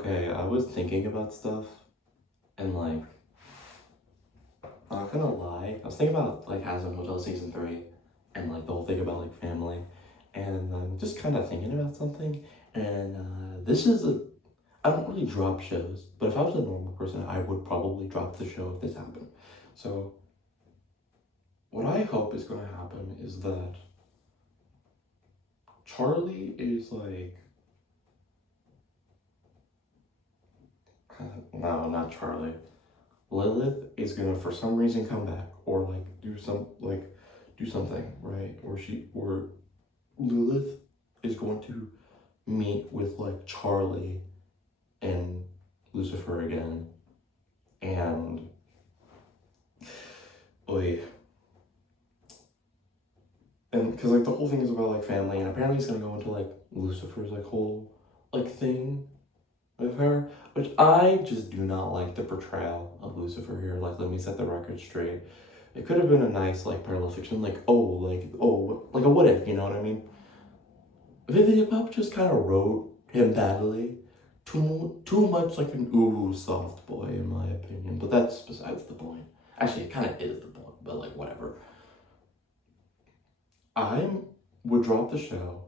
Okay, I was thinking about stuff, and like, I'm not gonna lie, I was thinking about like Hazbin Hotel season 3, and like the whole thing about like family, and I'm just kind of thinking about something, and this is a, I don't really drop shows, but if I was a normal person, I would probably drop the show if this happened. So, what I hope is gonna happen is that Charlie is like, no, not Charlie. Lilith is gonna for some reason come back or like do something, right? Or Lilith is going to meet with like Charlie and Lucifer again. And like, and because like the whole thing is about like family, and apparently he's gonna go into like Lucifer's like whole like thing with her, which I just do not like the portrayal of Lucifer here. Like, let me set the record straight. It could have been a nice like parallel fiction, like like a what if, you know what I mean? Vivian Pop just kind of wrote him badly, too much like an ooh soft boy in my opinion. But that's besides the point. Actually, it kind of is the point, but like whatever. I would drop the show.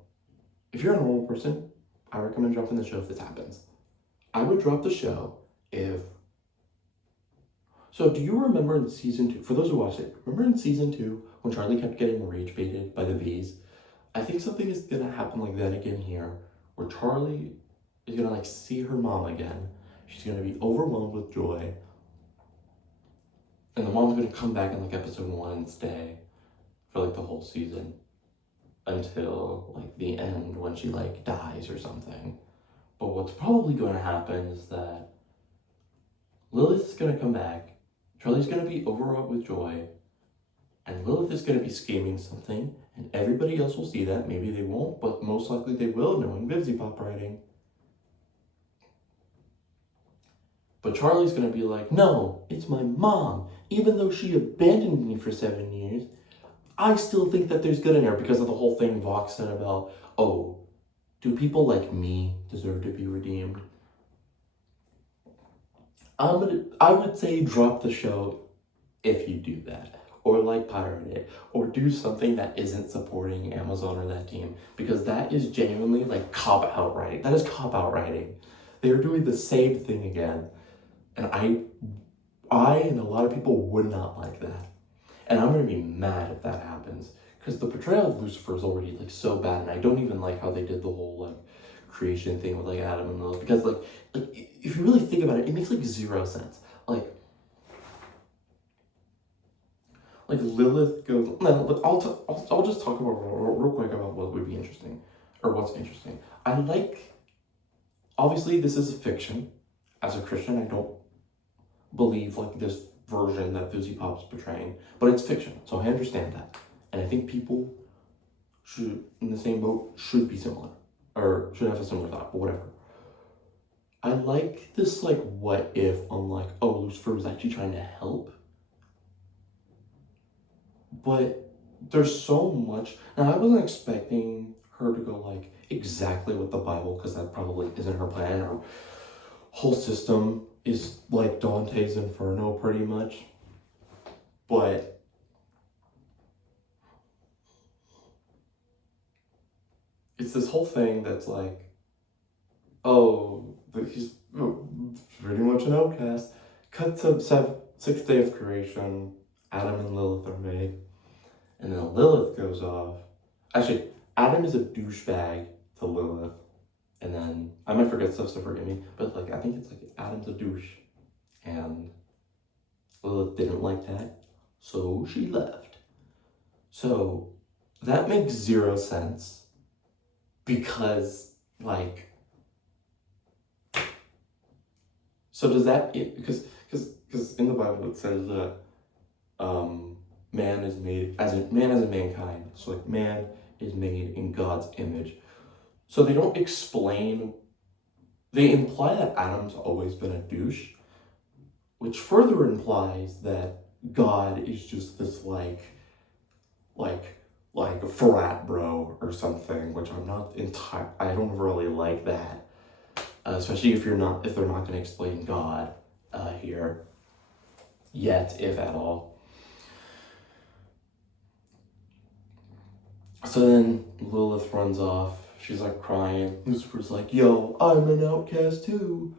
If you're a normal person, I recommend dropping the show if this happens. I would drop the show if. So, do you remember in season 2? For those who watched it, remember in season 2 when Charlie kept getting rage baited by the V's? I think something is gonna happen like that again here, where Charlie is gonna like see her mom again. She's gonna be overwhelmed with joy, and the mom's gonna come back in like episode 1 and stay for like the whole season until like the end when she like dies or something. But what's probably going to happen is that Lilith's going to come back, Charlie's going to be overwrought with joy, and Lilith is going to be scheming something, and everybody else will see that. Maybe they won't, but most likely they will, knowing Vivzy Pop writing. But Charlie's going to be like, no, it's my mom. Even though she abandoned me for 7 years, I still think that there's good in her because of the whole thing Vox said about, oh, do people like me deserve to be redeemed? I would say drop the show if you do that, or like pirate it, or do something that isn't supporting Amazon or that team, because that is genuinely like cop out writing. That is cop out writing. They are doing the same thing again, and I and a lot of people would not like that, and I'm gonna be mad if that happens. Because the portrayal of Lucifer is already like so bad, and I don't even like how they did the whole like creation thing with like Adam and Lilith. Because like if you really think about it, it makes like zero sense. Like Lilith goes. No, but I'll just talk about real quick about what would be interesting, or what's interesting. I like. Obviously, this is a fiction. As a Christian, I don't believe like this version that Fizzy Pop's portraying, but it's fiction, so I understand that. And I think people should, in the same boat, should be similar, or should have a similar thought, but whatever. I like this, like, what if on, like, oh, Lucifer was actually trying to help, but there's so much. Now, I wasn't expecting her to go, like, exactly with the Bible, because that probably isn't her plan. Her whole system is like Dante's Inferno, pretty much, but it's this whole thing that's like, oh, he's pretty much an outcast. Cut to sixth day of creation, Adam and Lilith are made, and then Lilith goes off. Actually, Adam is a douchebag to Lilith, and then I might forget stuff, so forgive me, but like I think it's like Adam's a douche, and Lilith didn't like that, so she left. So that makes zero sense. Because, like, so does that, because in the Bible it says that man is made, man as a mankind, so like man is made in God's image. So they don't explain, they imply that Adam's always been a douche, which further implies that God is just this like a frat bro or something, which I'm not I don't really like that. especially if they're not going to explain God here yet, if at all. So then Lilith runs off. She's like crying. Lucifer's like, yo, I'm an outcast too.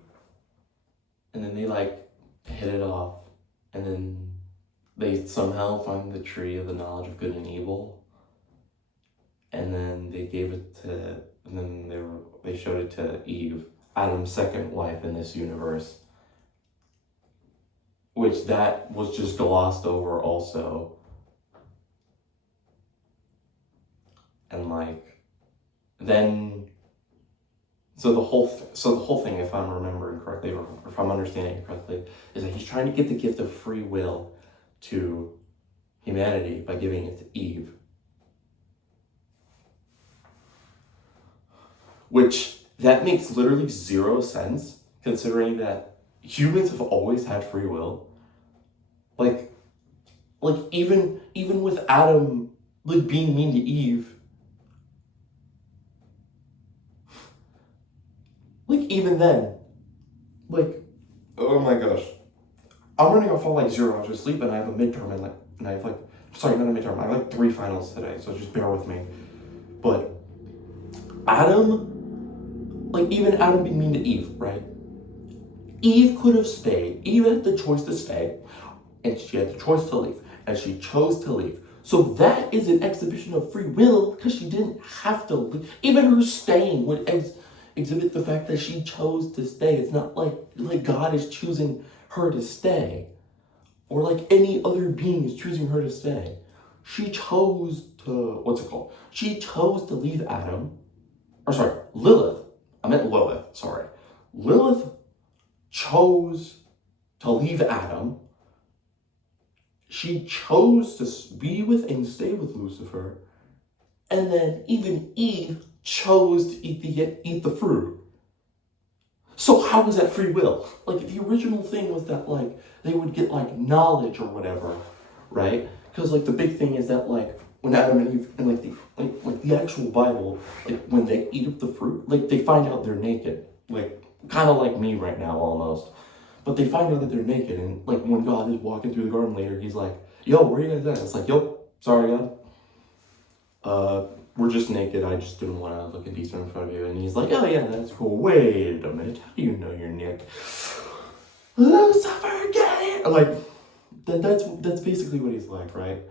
And then they like hit it off. And then they somehow find the tree of the knowledge of good and evil. And then they gave it to, and then they showed it to Eve, Adam's second wife in this universe. Which that was just glossed over also. And like, then, so the whole thing, if I'm remembering correctly, or if I'm understanding it correctly, is that he's trying to get the gift of free will to humanity by giving it to Eve. Which, that makes literally zero sense, considering that humans have always had free will. Like even with Adam, like, being mean to Eve, like, even then, like, oh my gosh. I'm running off all like 0 hours of sleep, and I have a midterm, and I have like, sorry, not a midterm, I have like 3 finals today, so just bear with me. But Adam, like, even Adam being mean to Eve, right? Eve could have stayed. Eve had the choice to stay, and she had the choice to leave, and she chose to leave. So that is an exhibition of free will, because she didn't have to leave. Even her staying would exhibit the fact that she chose to stay. It's not like God is choosing her to stay, or like any other being is choosing her to stay. She chose to, she chose to leave Adam, or sorry, Lilith. I meant Lilith, sorry. Lilith chose to leave Adam. She chose to be with and stay with Lucifer. And then even Eve chose to eat the fruit. So how was that free will? Like, the original thing was that, like, they would get, like, knowledge or whatever, right? Because, like, the big thing is that, like, when Adam and Eve, and, like the actual Bible, like, when they eat up the fruit, like, they find out they're naked. Like, kind of like me right now, almost. But they find out that they're naked, and, like, when God is walking through the garden later, he's like, yo, where are you guys at? It's like, yo, sorry, God. We're just naked. I just didn't want to look indecent in front of you. And he's like, oh yeah, that's cool. Wait a minute. How do you know you're naked? Lucifer, get it! Like, that's basically what he's like, right?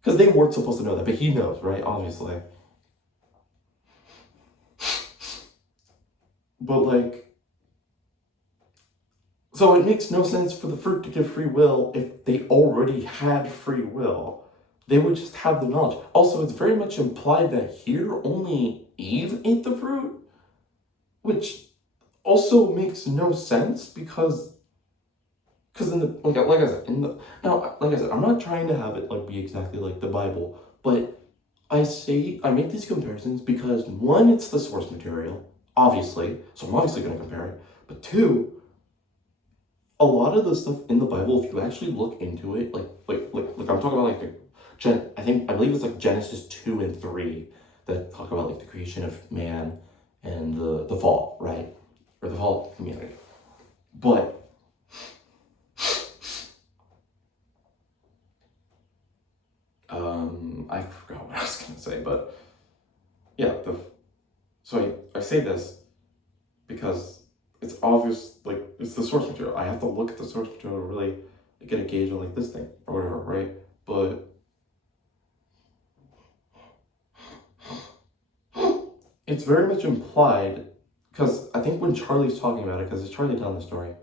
Because they weren't supposed to know that, but he knows, right? Obviously. But, like, so it makes no sense for the fruit to give free will if they already had free will. They would just have the knowledge. Also, it's very much implied that here only Eve ate the fruit, which also makes no sense because in the like I said, I'm not trying to have it like be exactly like the Bible, but I make these comparisons because 1, it's the source material, obviously, so I'm obviously going to compare it, but 2, a lot of the stuff in the Bible, if you actually look into it, like I'm talking about like I believe it's like Genesis 2 and 3 that talk about like the creation of man and the fall, right? Or the fall of humanity. But I forgot what I was gonna say, but yeah, so I say this because it's obvious, like, it's the source material. I have to look at the source material to really get a gauge on like this thing or whatever, right? But it's very much implied, because I think when Charlie's talking about it, because it's Charlie telling the story.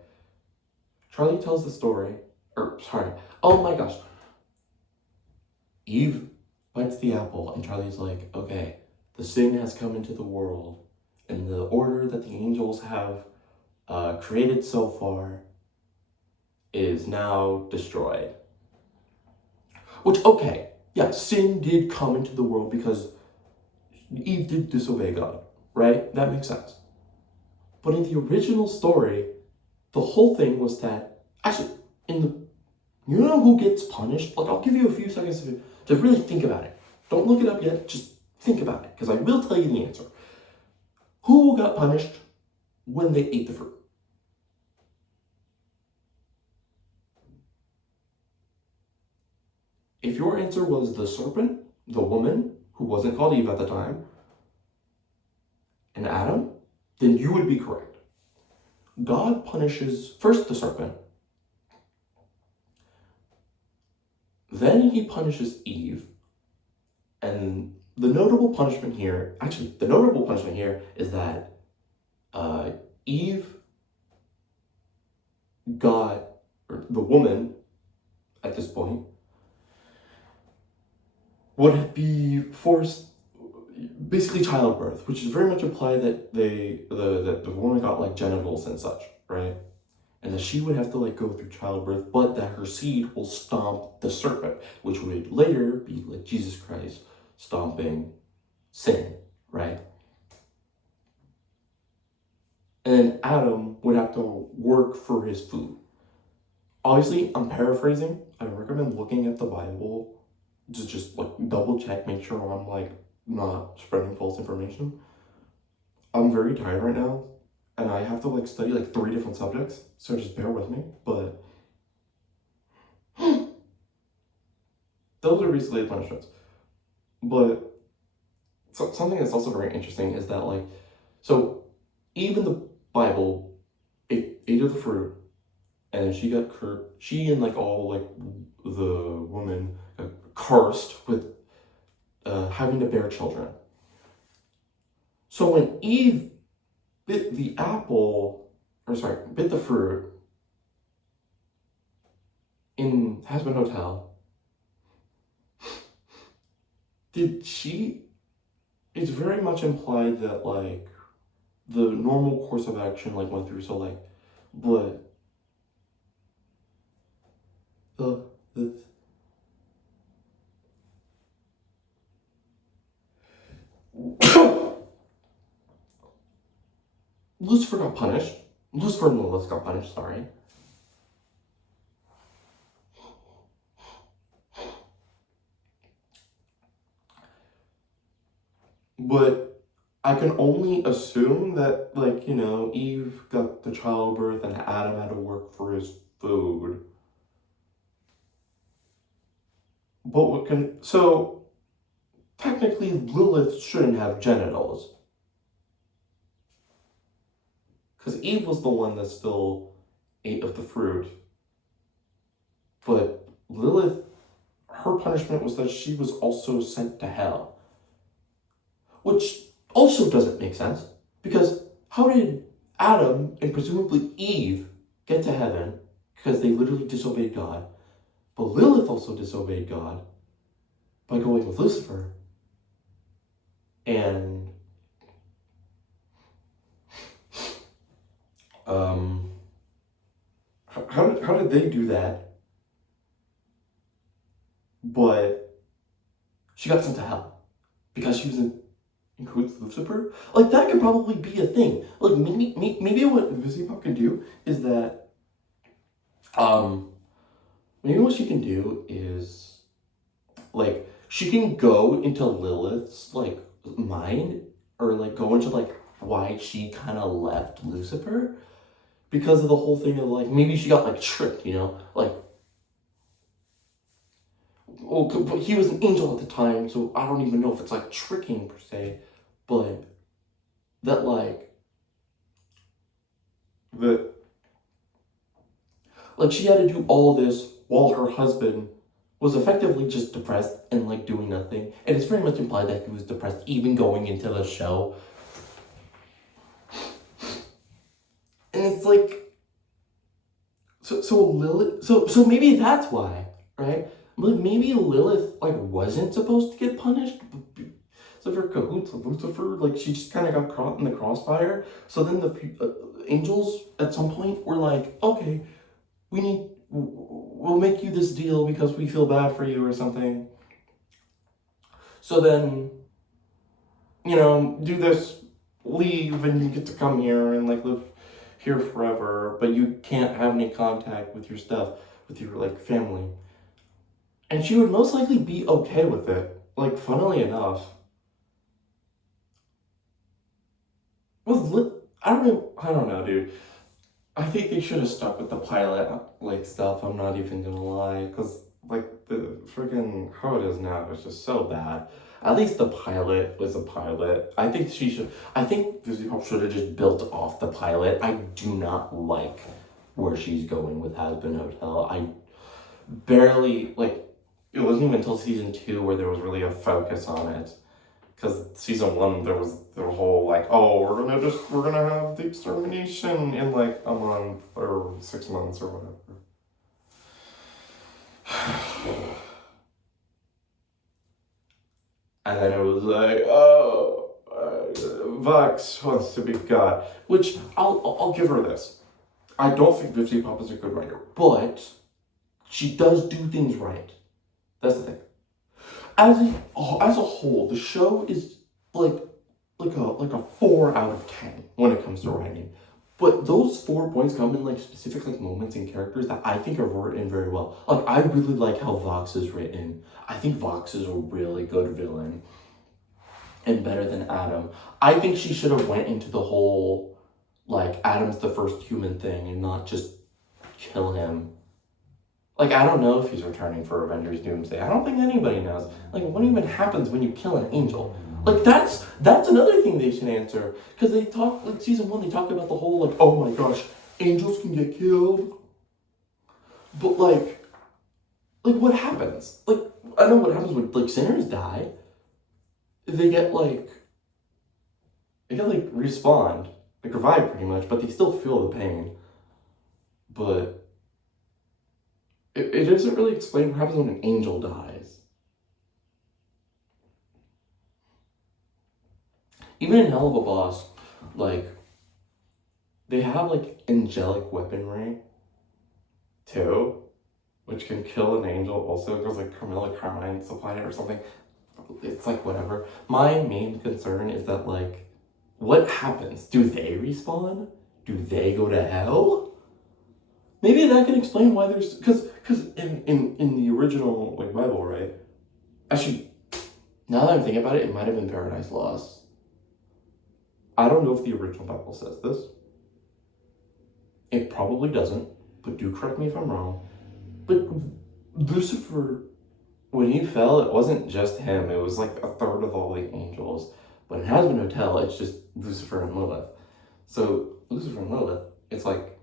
Charlie tells the story, oh my gosh. Eve bites the apple, and Charlie's like, okay, the sin has come into the world, and the order that the angels have created so far is now destroyed. Which, okay, yeah, sin did come into the world because Eve did disobey God, right? That makes sense. But in the original story, the whole thing was that, actually, you know who gets punished? Like, I'll give you a few seconds to really think about it. Don't look it up yet, just think about it, because I will tell you the answer. Who got punished when they ate the fruit? If your answer was the serpent, the woman, who wasn't called Eve at the time, and Adam, then you would be correct. God punishes first the serpent, then he punishes Eve, and the notable punishment here is that Eve got, or the woman at this point, would be forced, basically childbirth, which is very much implied that the woman got like genitals and such, right? And that she would have to like go through childbirth, but that her seed will stomp the serpent, which would later be like Jesus Christ stomping sin, right? And then Adam would have to work for his food. Obviously, I'm paraphrasing. I recommend looking at the Bible to just like double check, make sure I'm like not spreading false information. I'm very tired right now, and I have to like study like 3 different subjects, so just bear with me. But those are basically the punishments. But something that's also very interesting is that like, so even the Bible ate of the fruit, and she and like all like the women got cursed with having to bear children. So when Eve bit the fruit in Hazbin Hotel, it's very much implied that like the normal course of action like went through, so like, but the Lucifer and Lilith got punished, sorry. But I can only assume that, like, you know, Eve got the childbirth and Adam had to work for his food. But so technically Lilith shouldn't have genitals. Because Eve was the one that still ate of the fruit. But Lilith, her punishment was that she was also sent to hell. Which also doesn't make sense. Because how did Adam and presumably Eve get to heaven? Because they literally disobeyed God. But Lilith also disobeyed God by going with Lucifer. And how did they do that? But she got sent to hell because she was in cahoots with Lucifer. Like, that could probably be a thing. Like, maybe what Visipop can do is that maybe what she can do is, like, she can go into Lilith's, like, mind, or, like, go into, like, why she kind of left Lucifer, because of the whole thing of, like, maybe she got, like, tricked, you know? Like, well, but he was an angel at the time, so I don't even know if it's, like, tricking, per se, but that, like, she had to do all this while her husband was effectively just depressed and like doing nothing. And it's very much implied that he was depressed even going into the show. And it's like, so Lilith, so maybe that's why, right? Like, maybe Lilith like wasn't supposed to get punished. So for cahoots with Lucifer, like she just kind of got caught in the crossfire. So then the angels at some point were like, okay, we'll make you this deal because we feel bad for you or something. So then, you know, do this, leave, and you get to come here and like live here forever, but you can't have any contact with your stuff, with your like family. And she would most likely be okay with it. Like, funnily enough, I don't know, dude. I think they should have stuck with the pilot like stuff. I'm not even gonna lie, because like the freaking how it is now is just so bad. At least the pilot was a pilot. I think she should. I think Disney Pop should have just built off the pilot. I do not like where she's going with Hazbin Hotel. I barely like. It wasn't even until season 2 where there was really a focus on it. Because season 1 there was the whole like, oh, we're gonna have the extermination in like a month or 6 months or whatever. And then it was like, oh, Vox wants to be God, which I'll give her this. I don't think Vivzy Pop is a good writer, but she does do things right. That's the thing. As a whole, the show is like a 4 out of 10 when it comes to writing. But those 4 points come in like specific like moments and characters that I think are written very well. Like I really like how Vox is written. I think Vox is a really good villain and better than Adam. I think she should have went into the whole like Adam's the first human thing and not just kill him. Like, I don't know if he's returning for Avengers Doomsday. I don't think anybody knows. Like, what even happens when you kill an angel? Like, that's another thing they should answer. Because they talk, like, season 1, they talk about the whole, like, oh my gosh, angels can get killed. But, like, what happens? Like, I know what happens when, like, sinners die. They get, like, respawned. Like, revived pretty much, but they still feel the pain. But it doesn't really explain what happens when an angel dies. Even in Hell of a Boss, like, they have, like, angelic weaponry, too, which can kill an angel also, because, like, Carmilla Carmine supplied it or something. It's, like, whatever. My main concern is that, like, what happens? Do they respawn? Do they go to hell? Maybe that can explain why there's... Because in the original, like, Bible, right? Actually, now that I'm thinking about it, it might have been Paradise Lost. I don't know if the original Bible says this. It probably doesn't, but do correct me if I'm wrong. But Lucifer, when he fell, it wasn't just him. It was like a third of all the angels. But in Hazbin Hotel, it's just Lucifer and Lilith. So Lucifer and Lilith, it's like,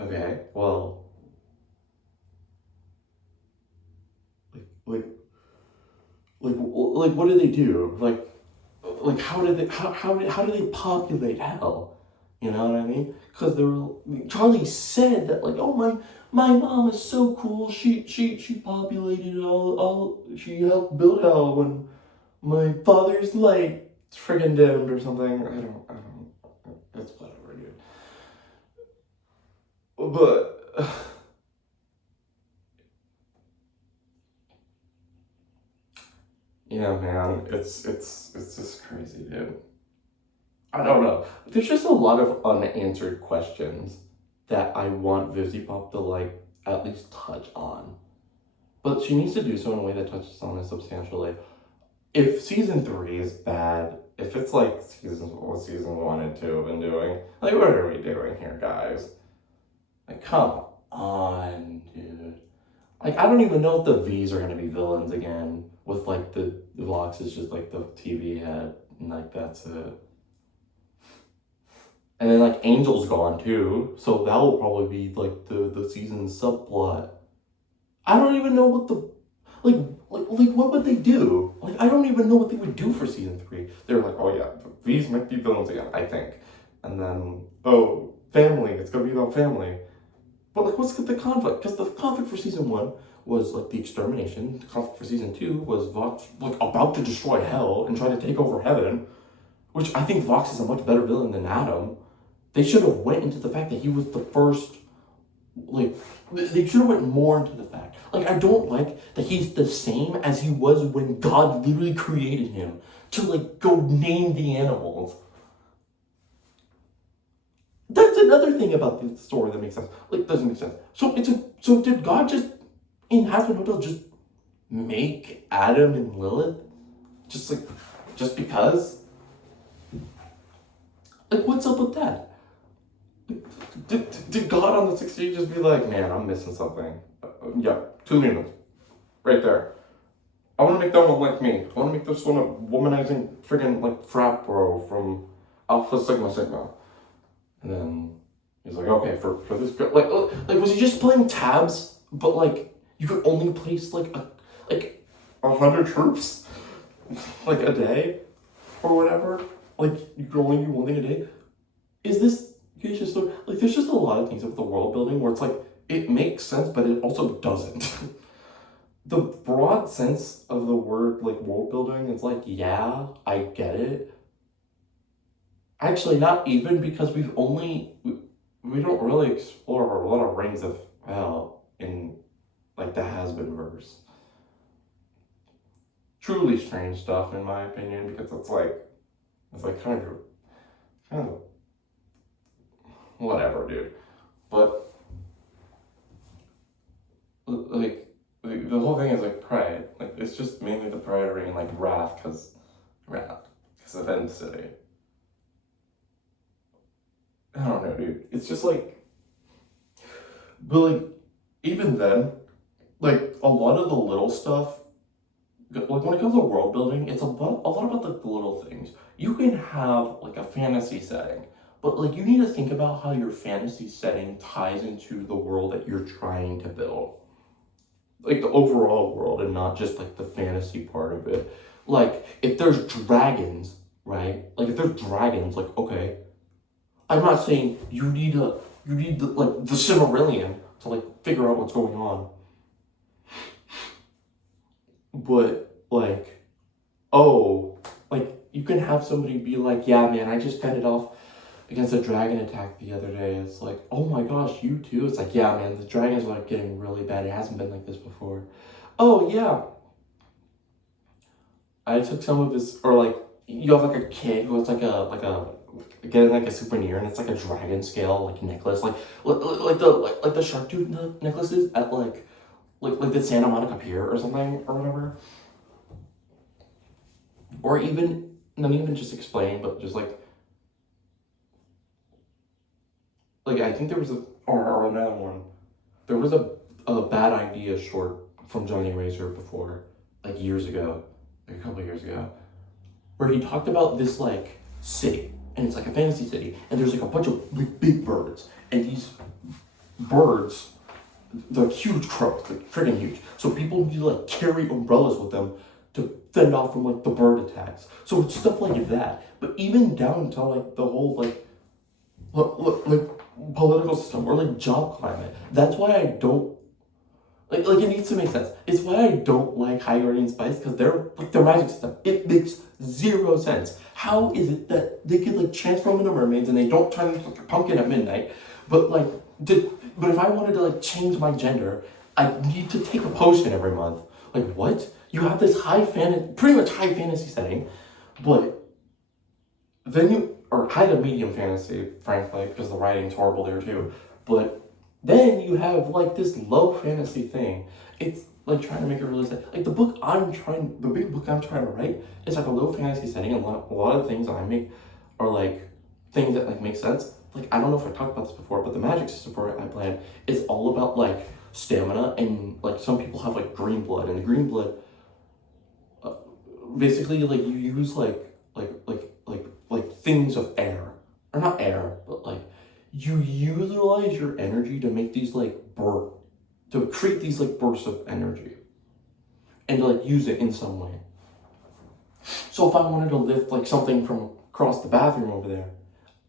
okay, well, what do they do? Like how do they populate hell? You know what I mean? Because Charlie said that like, oh my mom is so cool. She populated all she helped build hell when my father's light friggin' dimmed or something. I don't. It's whatever, dude. But yeah, man, it's just crazy, dude. I don't know. There's just a lot of unanswered questions that I want Vivzy Pop to like at least touch on. But she needs to do so in a way that touches on it substantially. If season 3 is bad, if it's like season 1 and 2 have been doing, like what are we doing here, guys? Like come on, dude. Like I don't even know if the V's are gonna be villains again. With like the Vox is just like the TV head, and like that's it. And then like Angel's gone too, so that will probably be like the season subplot. I don't even know what the what would they do? Like I don't even know what they would do for season 3. They're like, oh yeah, these might be villains again, I think. And then oh family, it's gonna be about family. But like what's the conflict? Because the conflict for season 1 was like the extermination. The conflict for season 2 was Vox like about to destroy hell and try to take over heaven. Which I think Vox is a much better villain than Adam. They should have went into the fact that he was the first, like, they should have went more into the fact. Like, I don't like that he's the same as he was when God literally created him to, like, go name the animals. That's another thing about the story that makes sense. Like, doesn't make sense. So did God just, in Hazbin Hotel, just make Adam and Lilith? Just because? Like, what's up with that? Did God on the sixth day just be like, man, I'm missing something? Yeah, 2 minutes. Right there. I want to make that one like me. I want to make this one a womanizing friggin' like frat bro from Alpha Sigma Sigma. And then he's like, okay, for this girl, like was he just playing tabs? But like you could only place like 100 troops like a day or whatever. Like you could only do one thing a day. Is this you just like there's just a lot of things with the world building where it's like it makes sense, but it also doesn't. The broad sense of the word like world building is like, yeah, I get it. Actually, not even because we don't really explore a lot of rings of hell in like the Hazbin verse. Truly strange stuff in my opinion because it's like kind of whatever, dude. But like the whole thing is like pride. Like it's just mainly the pride ring and like wrath because of density. I don't know, dude. It's just like, but like even then, like a lot of the little stuff, like when it comes to world building, it's a lot about like the little things. You can have like a fantasy setting, but like you need to think about how your fantasy setting ties into the world that you're trying to build. Like the overall world and not just like the fantasy part of it. Like if there's dragons, right? Like if there's dragons, like okay, I'm not saying you need the like the Silmarillion to like figure out what's going on, but like oh, like you can have somebody be like, yeah, man, I just fended off against a dragon attack the other day. It's like, oh my gosh, you too. It's like, yeah, man, the dragons are like getting really bad. It hasn't been like this before. Oh yeah, I took some of his, or like you have like a kid who has like a getting like a souvenir and it's like a dragon scale like necklace like the shark tooth necklaces at like the Santa Monica Pier or something or whatever, or even not even just explain, but just like I think there was or another one. There was a bad idea short from Johnny Razor before, like years ago, like a couple of years ago, where he talked about this like city, and it's like a fantasy city, and there's like a bunch of like big birds, and these birds, they're huge crows, like freaking huge. So people need to like carry umbrellas with them to fend off from like the bird attacks. So it's stuff like that. But even down to like the whole like political system or like job climate. That's why I don't like it needs to make sense. It's why I don't like High Guardian Spice because they're like their magic system. It makes zero sense. How is it that they could like transform into mermaids and they don't turn into like a pumpkin at midnight? But like but if I wanted to like change my gender, I need to take a potion every month. Like what? You have this pretty much high fantasy setting, but then you or kind of medium fantasy, frankly, because the writing's horrible there too. But then you have like this low fantasy thing. It's like trying to make it realistic. Like the big book I'm trying to write is like a low fantasy setting. And a lot of things I make are like things that like make sense. Like I don't know if I talked about this before, but the magic system for it I plan is all about like stamina and like some people have like green blood and the green blood basically like you use like things of air or not air but like you utilize your energy to make these like to create these like bursts of energy and to like use it in some way. So if I wanted to lift like something from across the bathroom over there,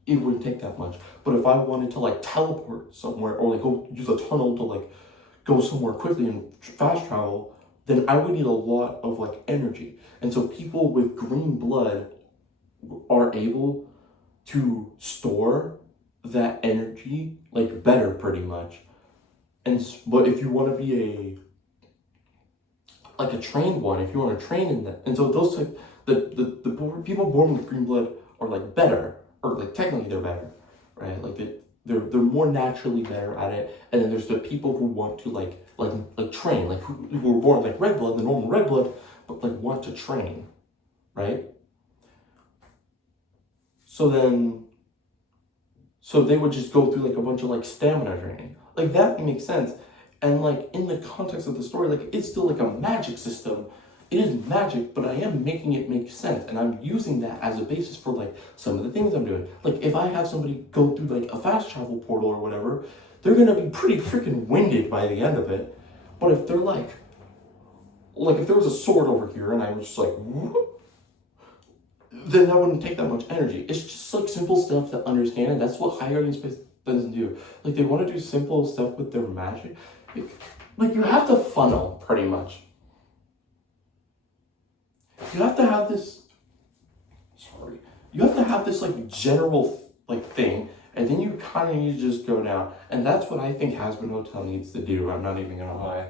it wouldn't take that much. But if I wanted to like teleport somewhere or like go use a tunnel to like go somewhere quickly and fast travel, then I would need a lot of like energy. And so people with green blood are able to store that energy like better pretty much. But if you want to be a trained one, if you want to train in that, and so those type the people born with green blood are like better, or like technically they're better, right? Like they're more naturally better at it. And then there's the people who want to like train, like who were born like red blood, the normal red blood, but like want to train, right? So then So they would just go through like a bunch of like stamina training. Like that makes sense. And like in the context of the story, like it's still like a magic system. It is magic, but I am making it make sense, and I'm using that as a basis for like some of the things I'm doing. Like if I have somebody go through like a fast travel portal or whatever, they're gonna be pretty freaking winded by the end of it. But if they're like if there was a sword over here and I was just like, whoop, then that wouldn't take that much energy. It's just like simple stuff to understand, and that's what high audience doesn't do. Like they want to do simple stuff with their magic. Like you have to funnel pretty much. You have to have this. Sorry. You have to have this like general like thing, and then you kind of need to just go down. And that's what I think Hazbin Hotel needs to do. I'm not even gonna lie.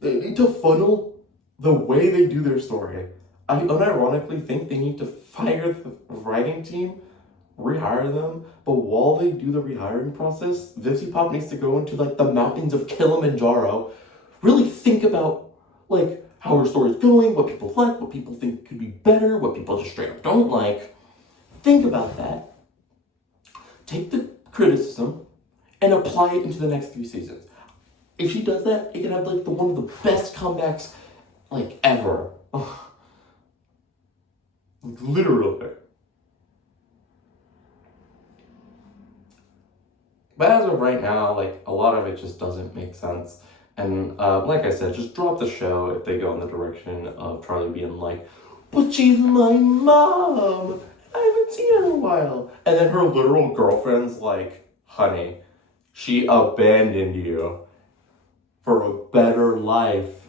They need to funnel the way they do their story. I unironically think they need to fire the writing team, rehire them, but while they do the rehiring process, Vipsy Pop needs to go into like the mountains of Kilimanjaro, really think about like how her story's going, what people like, what people think could be better, what people just straight up don't like. Think about that. Take the criticism and apply it into the next 3 seasons. If she does that, it can have like one of the best comebacks like ever. Literally. But as of right now, like a lot of it just doesn't make sense. And like I said, just drop the show if they go in the direction of Charlie being like, but she's my mom. I haven't seen her in a while. And then her literal girlfriend's like, honey, she abandoned you for a better life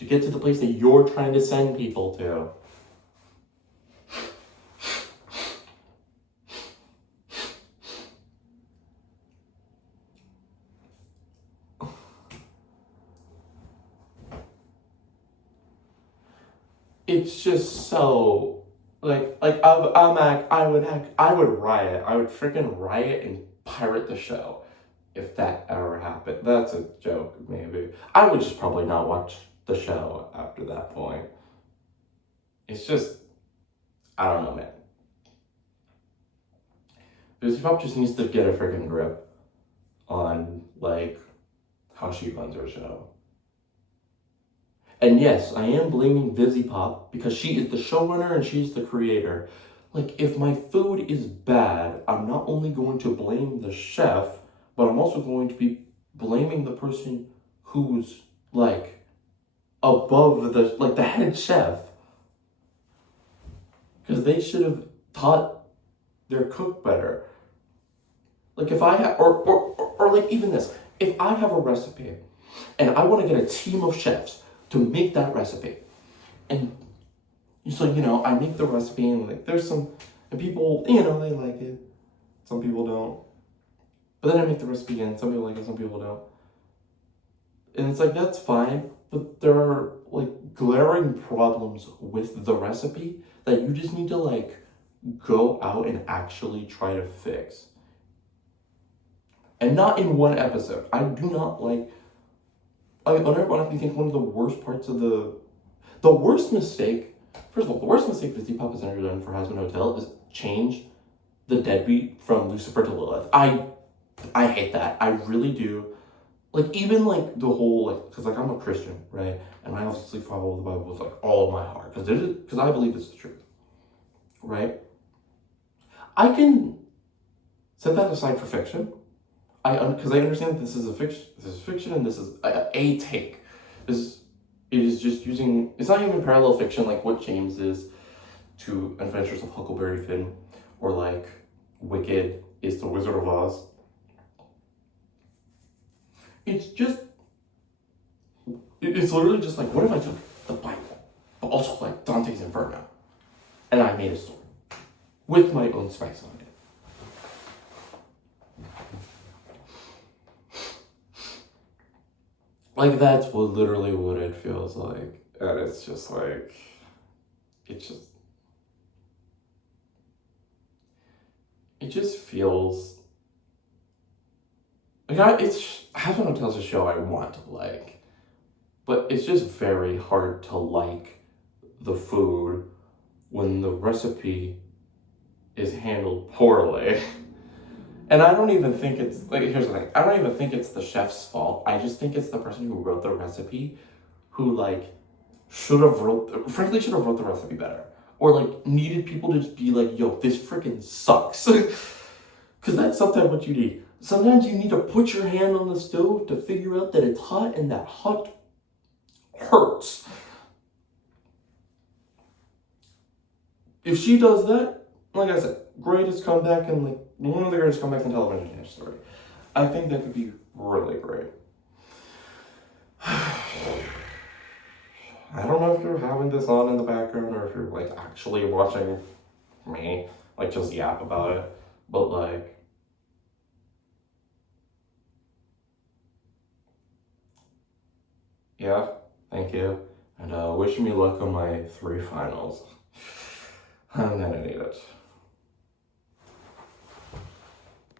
to get to the place that you're trying to send people to. It's just so I would riot. I would freaking riot and pirate the show if that ever happened. That's a joke, maybe. I would just probably not watch the show after that point. It's just I don't know, man. Lucy Pop just needs to get a freaking grip on like how she runs her show. And yes, I am blaming Vizzy Pop because she is the showrunner and she's the creator. Like, if my food is bad, I'm not only going to blame the chef, but I'm also going to be blaming the person who's like above the head chef. Because they should have taught their cook better. Like if I have, or like even this, if I have a recipe and I want to get a team of chefs to make that recipe. And so, I make the recipe and like there's some, and people, they like it. Some people don't. But then I make the recipe and some people like it, some people don't. And it's like, that's fine, but there are like glaring problems with the recipe that you just need to like go out and actually try to fix. And not in one episode. I do not like, I unironically think one of the worst parts of the worst mistake, first of all, the worst mistake Vizzy Pop has ever done for Hazbin Hotel is change the deadbeat from Lucifer to Lilith. I hate that. I really do. Like, even, like, the whole, like, because, like, I'm a Christian, right? And I obviously follow the Bible with, like, all of my heart. Because I believe it's the truth, right? I can set that aside for fiction. Because I understand that this is fiction, and this is a take. It is just using, it's not even parallel fiction like what James is to Adventures of Huckleberry Finn, or like Wicked is to Wizard of Oz. It's literally just like, what if I took the Bible, but also like Dante's Inferno, and I made a story with my own spice on it. Like, that's literally what it feels like. And it's just like, it just feels, like, Hazbin Hotel's a show I want to like. But it's just very hard to like the food when the recipe is handled poorly. And I don't even think it's, like, here's the thing. I don't even think it's the chef's fault. I just think it's the person who wrote the recipe who, like, frankly, should have wrote the recipe better. Or, like, needed people to just be like, yo, this freaking sucks. Because that's sometimes what you need. Sometimes you need to put your hand on the stove to figure out that it's hot, and that hot hurts. If she does that, like I said, greatest comeback and, like, one of the greatest comebacks in television history. I think that could be really great. I don't know if you're having this on in the background or if you're, like, actually watching me, like, just yap about it. But, like, yeah, thank you. And wish me luck on my 3 finals. I'm gonna need it.